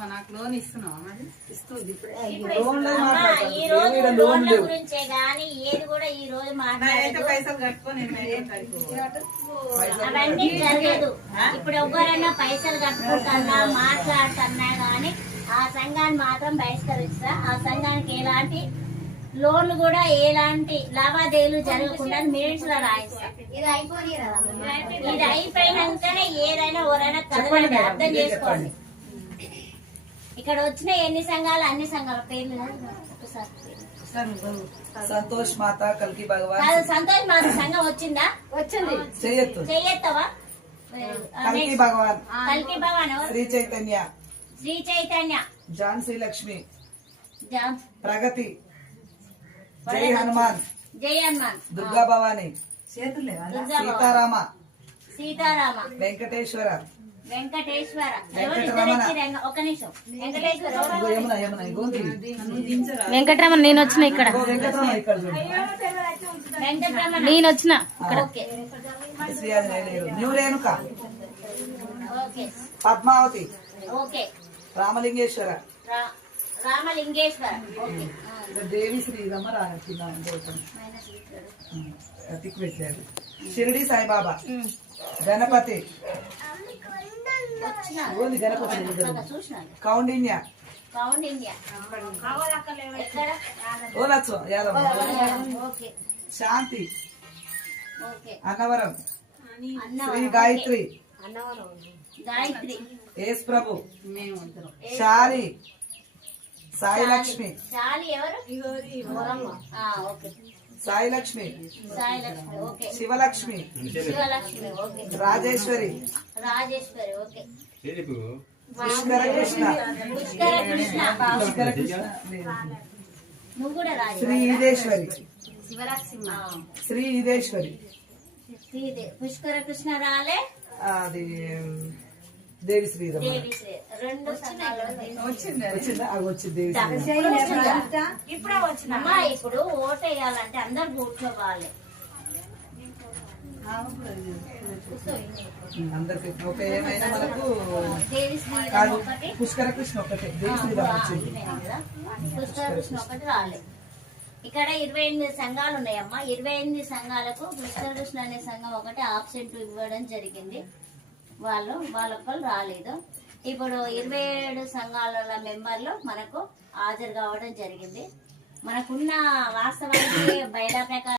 మనకు లోన్ ఇస్తున్నావా ఇస్తుంది. ఈ రోజు లోన్లు. గురించే గాని ఏది కూడా ఈ రోజు పైసలు అవన్నీ జరగదు. ఇప్పుడు ఎవరైనా పైసలు కట్టుకుంటున్నా మాట్లాడుతున్నా గాని ఆ సంఘాన్ని మాత్రం బహిష్కరిస్తా ఆ సంఘానికి ఎలాంటి లోన్లు కూడా ఎలాంటి లావాదేవీలు జరగకుండా మినిట్స్లో రాయిస్తా. ఇది అయిపోయి ఇది అయిపోయినాకనే ఏదైనా ఎవరైనా కదలండి అర్థం చేసుకోండి ఇక్కడ వచ్చిన ఎన్ని సంఘాలు అన్ని సంఘాల? పేర్లు. సంతోష్ మాత కల్కి భగవాన్. సంతోష్ మాది సంఘం వచ్చిందా? వచ్చింది. చెయ్యొత్తవా కల్కి భగవాన్. కల్కి ఎవరు? శ్రీ చైతన్య. శ్రీ చైతన్య. ఝాన్సీ లక్ష్మి. ప్రగతి. జై హనుమాన్. జై హనుమాన్. దుర్గా భవాని. సీతారామ. సీతారామ. వెంకటేశ్వర. వెంకటేశ్వర. ఎవరు? వెంకటరమణ. నేను వచ్చిన ఇక్కడ. నేను వచ్చిన పద్మావతి. ఓకే. రామలింగేశ్వర. రా- రామలింగేశ్వర. దేవి ఇచ్చాడు. అతికి పెట్టారు. షిరిడి సాయిబాబా. గణపతి. ఇగోంది గణపతి కౌండిన్య. శాంతి. ఓకే. అన్నవరం. అన్న శ్రీ గాయత్రి. గాయత్రి. ఏస్ ప్రభు. శాలి. సాయి లక్ష్మి చాలి ఎవరు ఆ, okay. Sai Lakshmi Sai Lakshmi okay Sivalakshmi Rajeshwari. Rajeshwari okay. Pushkara Krishna. Sri Eedeshwari Sri Eedeshwari Pushkara Krishna రాలే? అది దేవి శ్రీరమ వచ్చింది. వచ్చిందా? ఇప్పుడే వచ్చిన అమ్మా ఇప్పుడు ఓటు వేయాలంటే అందరు కూర్చోవాలి. అందరికి ఒక ఏమైనా మనకు దేవి శ్రీ కాదు ఒకటి. పుష్కర కృష్ణ ఒకటే దేవి శ్రీరమ వచ్చింది. పుష్కర కృష్ణ ఒకటి రాలే. ఇక్కడ ఇరవై ఎనిమిది సంఘాలు ఉన్నాయమ్మా. ఇరవై ఎనిమిది సంఘాలకు పుష్కర కృష్ణ అనే సంఘం ఒకటి ఆబ్సెంట్ ఇవ్వడం జరిగింది. వాళ్ళు వాళ్ళొక్కరు రాలేదు. ఇప్పుడు ఇరవై ఏడు సంఘాల మెంబర్లు మనకు హాజరు కావడం జరిగింది. మనకున్న వాస్తవానికి బయట ప్రకారం